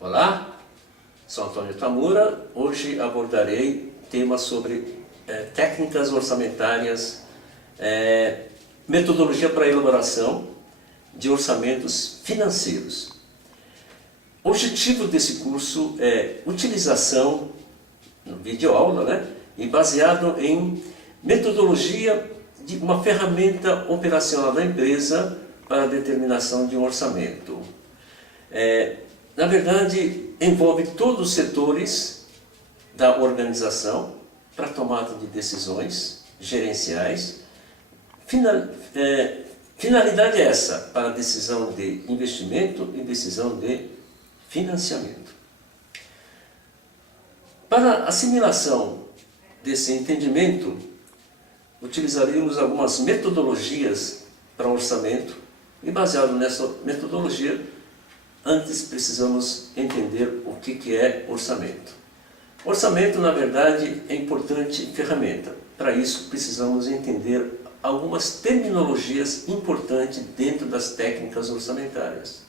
Olá, sou Antônio Tamura. Hoje abordarei temas sobre técnicas orçamentárias, metodologia para a elaboração de orçamentos financeiros. O objetivo desse curso é utilização, no videoaula, né, e baseado em metodologia de uma ferramenta operacional da empresa para a determinação de um orçamento. Na verdade, envolve todos os setores da organização para tomada de decisões gerenciais. Finalidade é essa, para decisão de investimento e decisão de financiamento. Para assimilação desse entendimento, utilizaríamos algumas metodologias para orçamento e, baseado nessa metodologia, antes precisamos entender o que é orçamento. Orçamento, na verdade, é importante ferramenta. Para isso, precisamos entender algumas terminologias importantes dentro das técnicas orçamentárias.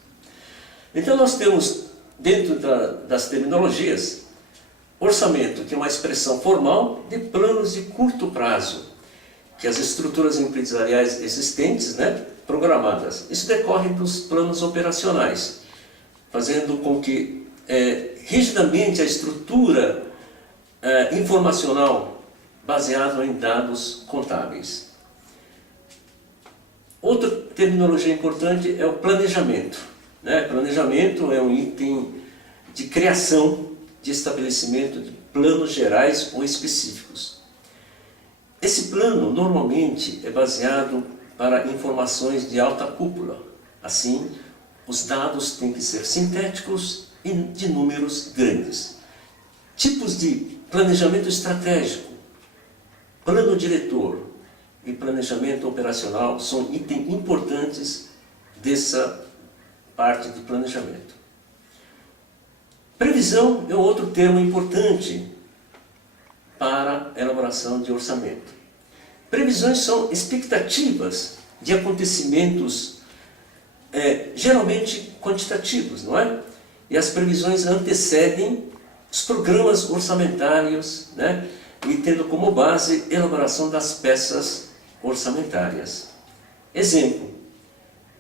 Então, nós temos, dentro das terminologias, orçamento, que é uma expressão formal de planos de curto prazo, que as estruturas empresariais existentes, programadas. Isso decorre dos planos operacionais, fazendo com que rigidamente a estrutura informacional baseada em dados contábeis. Outra terminologia importante é o planejamento. Planejamento é um item de criação, de estabelecimento de planos gerais ou específicos. Esse plano normalmente é baseado para informações de alta cúpula. Assim, os dados têm que ser sintéticos e de números grandes. Tipos de planejamento estratégico, plano diretor e planejamento operacional são itens importantes dessa parte de planejamento. Previsão é outro termo importante para a elaboração de orçamento. Previsões são expectativas de acontecimentos geralmente quantitativos, não é? E as previsões antecedem os programas orçamentários, e tendo como base a elaboração das peças orçamentárias. Exemplo: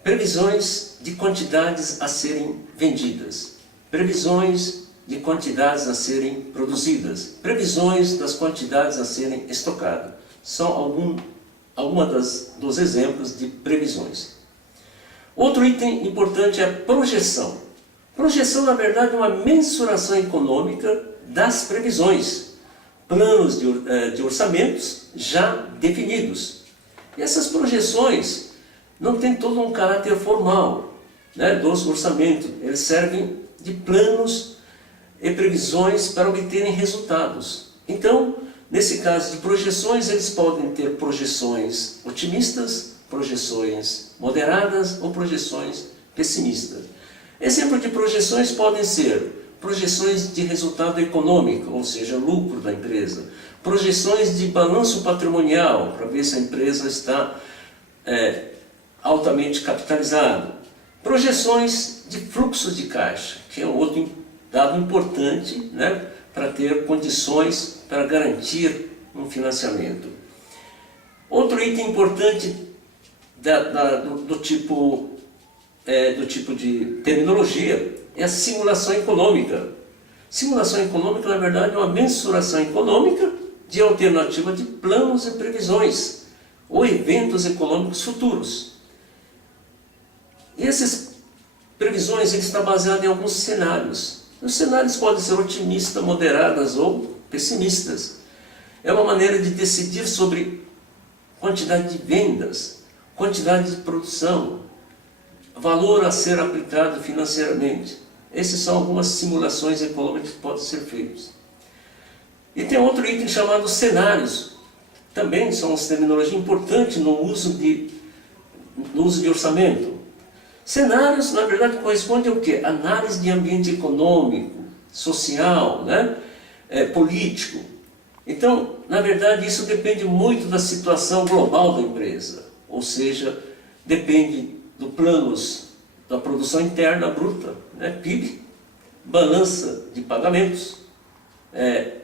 previsões de quantidades a serem vendidas, previsões de quantidades a serem produzidas, previsões das quantidades a serem estocadas. São alguns dos exemplos de previsões. Outro item importante é a projeção. Projeção, na verdade, é uma mensuração econômica das previsões, planos de orçamentos já definidos. E essas projeções não têm todo um caráter formal dos orçamentos. Eles servem de planos e previsões para obterem resultados. Então, nesse caso de projeções, eles podem ter projeções otimistas, projeções moderadas ou projeções pessimistas. Exemplo de projeções podem ser projeções de resultado econômico, ou seja, lucro da empresa, projeções de balanço patrimonial, para ver se a empresa está altamente capitalizada, projeções de fluxo de caixa, que é outro dado importante para ter condições para garantir um financiamento. Outro item importante do tipo de terminologia é a simulação econômica. Simulação econômica, na verdade, é uma mensuração econômica de alternativa de planos e previsões ou eventos econômicos futuros. E essas previsões estão baseadas em alguns cenários. Os cenários podem ser otimistas, moderadas ou pessimistas. É uma maneira de decidir sobre quantidade de vendas, quantidade de produção, valor a ser aplicado financeiramente. Essas são algumas simulações econômicas que podem ser feitas. E tem outro item chamado cenários. Também são uma terminologia importante no uso de orçamento. Cenários, na verdade, correspondem ao quê? Análise de ambiente econômico, social, político. Então, na verdade, isso depende muito da situação global da empresa. Ou seja, depende dos planos da produção interna bruta, PIB, balança de pagamentos,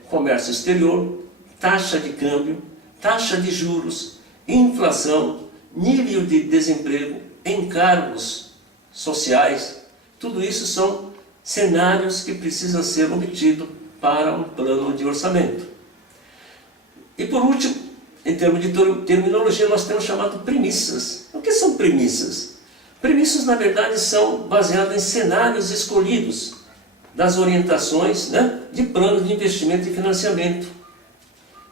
comércio exterior, taxa de câmbio, taxa de juros, inflação, nível de desemprego, encargos sociais. Tudo isso são cenários que precisam ser obtidos para um plano de orçamento. E por último, em termos de terminologia, nós temos chamado premissas. O que são premissas? Premissas, na verdade, são baseadas em cenários escolhidos das orientações, né, de plano de investimento e financiamento.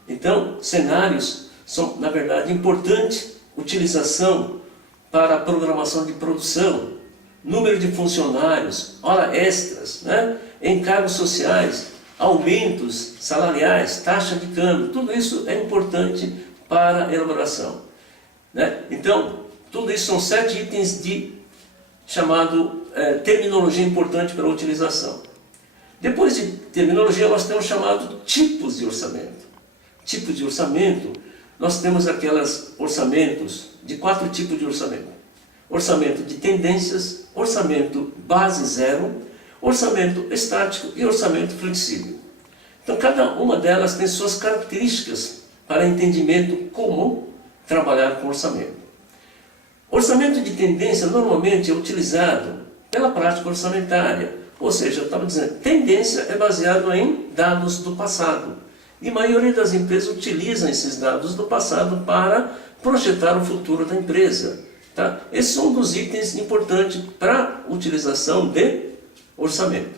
Então, cenários são, na verdade, importante utilização para a programação de produção, número de funcionários, horas extras, né, encargos sociais, aumentos salariais, taxa de câmbio, tudo isso é importante para a elaboração, né? Então, tudo isso são 7 itens de chamado terminologia importante para a utilização. Depois de terminologia, nós temos chamado tipos de orçamento. Tipos de orçamento, nós temos aqueles orçamentos de 4 tipos de orçamento. Orçamento de tendências, orçamento base zero, orçamento estático e orçamento flexível. Então, cada uma delas tem suas características para entendimento como trabalhar com orçamento. Orçamento de tendência normalmente é utilizado pela prática orçamentária, ou seja, eu estava dizendo, tendência é baseado em dados do passado. E a maioria das empresas utilizam esses dados do passado para projetar o futuro da empresa. Tá? Esse é um dos itens importantes para a utilização de orçamento.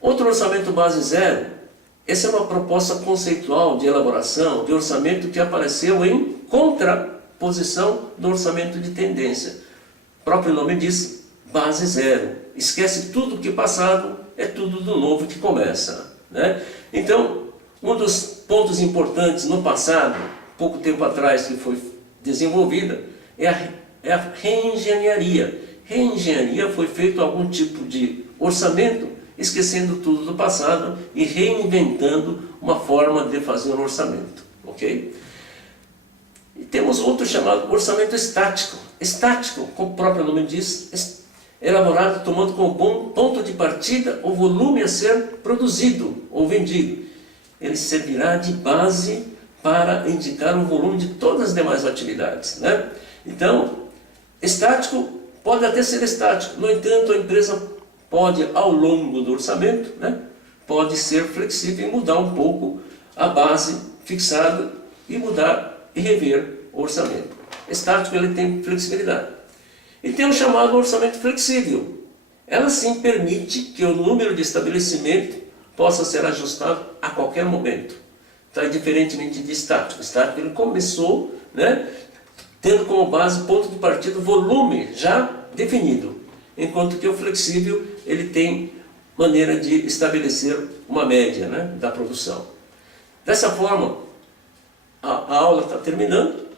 Outro orçamento base zero, essa é uma proposta conceitual de elaboração de orçamento que apareceu em contraposição do orçamento de tendência. O próprio nome diz base zero. Esquece tudo que é passado, é tudo do novo que começa, né? Então, um dos pontos importantes no passado, pouco tempo atrás que foi desenvolvida, é a reengenharia. Reengenharia foi feito algum tipo de orçamento, esquecendo tudo do passado e reinventando uma forma de fazer um orçamento, ok? E temos outro chamado orçamento estático. Estático, como o próprio nome diz, elaborado tomando como bom ponto de partida o volume a ser produzido ou vendido. Ele servirá de base para indicar o volume de todas as demais atividades, né? Então, estático pode até ser estático, no entanto, a empresa pode, ao longo do orçamento, né, pode ser flexível e mudar um pouco a base fixada e mudar e rever o orçamento. Estático, ele tem flexibilidade. E tem o chamado orçamento flexível. Ela sim permite que o número de estabelecimento possa ser ajustado a qualquer momento. Então, diferentemente de estático. Estático, ele começou, né, tendo como base ponto de partida o volume já definido, enquanto que o flexível ele tem maneira de estabelecer uma média, né, da produção. Dessa forma, a aula está terminando,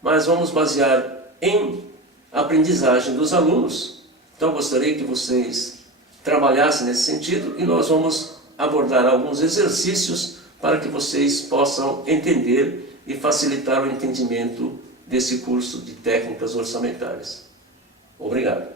mas vamos basear em aprendizagem dos alunos. Então, gostaria que vocês trabalhassem nesse sentido e nós vamos abordar alguns exercícios para que vocês possam entender e facilitar o entendimento desse curso de técnicas orçamentárias. Obrigado.